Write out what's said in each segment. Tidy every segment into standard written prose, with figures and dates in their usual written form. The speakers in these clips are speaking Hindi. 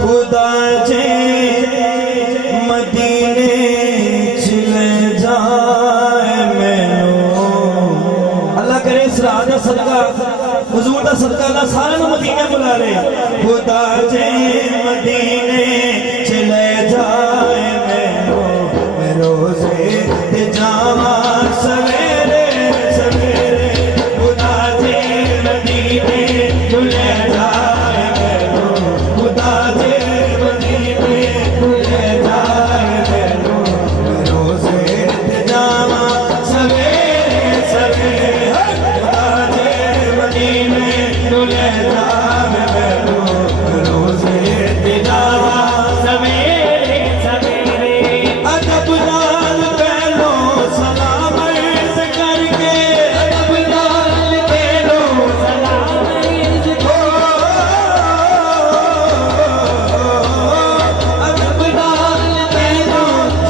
खुदा जे मदीने चले जाए मैनू अल्लाह करे इस रात दा सदका हुजूर दा सदका अल्लाह सारे नू मदीने बुला ले। खुदा जे मदीने चले जाए मैनू मैं रोज़े ते जावा सवेरे सवेरे। खुदा जे मदीने चले जाए मैनू खुदा जे मदीने चले जाए मैनू मैं रोज़े ते जावा सवेरे सवेरे। खुदा जे मदीने चले जाए मैनू मैं रोज़े ते जावा सवेरे सवेरे। अदब नाल पहलो सलाम अर्ज़ करके अदब नाल पहलो सलाम अर्ज़ अदब नाल पहलो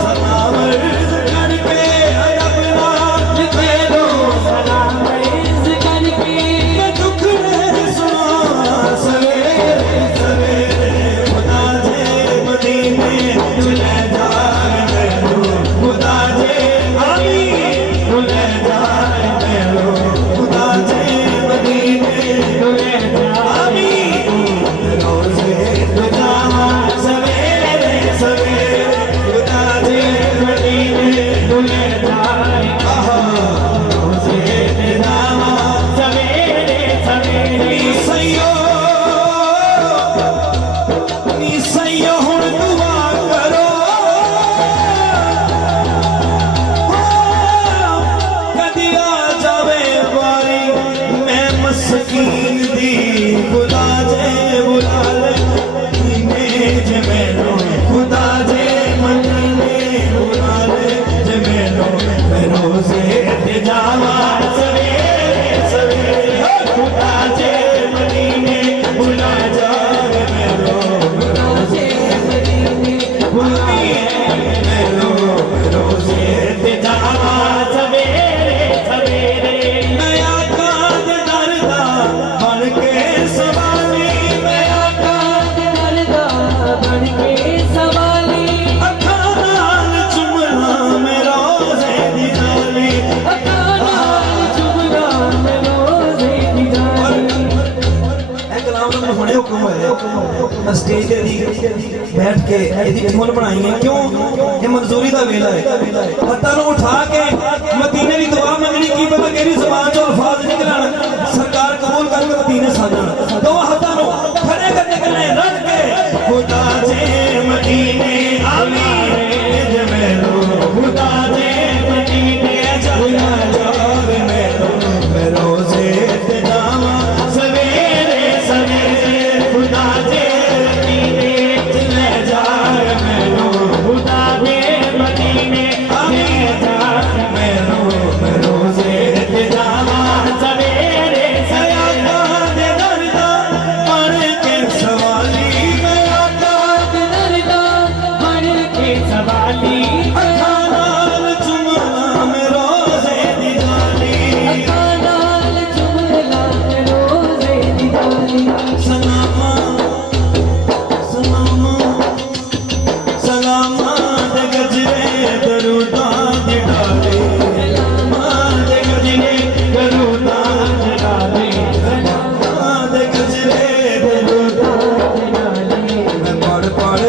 सलाम अर्ज़ करके अदब नाल पहलो सलाम अर्ज़ करके मैं दुखड़े सुना सवेरे सवेरे। खुदा जे मदीने चले जाए मैनू खुदा जे आमीन चले जाए मैनू खुदा जे मदीने चले जाए आमीन रोज़े ते जावा सवेरे सवेरे। खुदा जे मदीने चले जाए रोज़े ते जावा सवेरे सवेरे। नी सैयो हुण दुआ करो कदी आ जावे वारी मैं मस्कीन दी। खुदा जे बुला ले मदीने जे मैनू खुदा जे मदीने बुला ले जे मैनू मैं रोज़े ते जावा सवेरे सवेरे। खुदा जे मदीने बुला जावे मैनू रोज़े मदीने बुला मैनू रोज़े ते जावा सवेरे सवेरे। मैं आका दे दर दा बन के सवाली मैं आका दे दर दा बन के सवाली। अखां नाल चुमना मैं रोज़े दी जाली अखां नाल चुमना मैं रोज़े दी जाली। ਇਹ ਕਲਾਮ ਨੂੰ ਹੁਣੇ ਹੁਕਮ ਹੋਇਆ ਸਟੇਜ ਤੇ बैठ के ਇਹਦੀ ਧੁਨ ਬਣਾਈ ਹੈ क्यों ਇਹ ਮਨਜ਼ੂਰੀ ਦਾ ਵੇਲਾ है। ਹੱਥਾਂ ਨੂੰ उठा के मदीने की दुआ मंगनी की पता केड़ी ज़बान चों अल्फाज निकलन सरकार कबूल करके मदीने साजन। दो हत्थां नूं खड़े करके कन्ने रख के खुदा जे मदीने आमीन जे मैनू खुदा जे मदीने चला जावे मैनू मैं रोज़े ते जावा सवेरे सवेरे। खुदा जे मदीने चले जाए मैनू खुदा जे मदीने आमीन जाए मैनू मैं रोज़े ते जावा सवेरे सयादा दे दरदा बन के सवाली मैं आका दे दरदा बन के सवाली। अखां नाल चुमना मैं रोज़े दी जाली अखां नाल चुमना मैं रोज़े दी जाली। सलामा सलामा सलामा दे गजरे दरूदा दी डाली सलामा दे गजरे दरूदा दी डाली सलामा दे गजरे दरूदा दी डाली। मैं पढ़ पढ़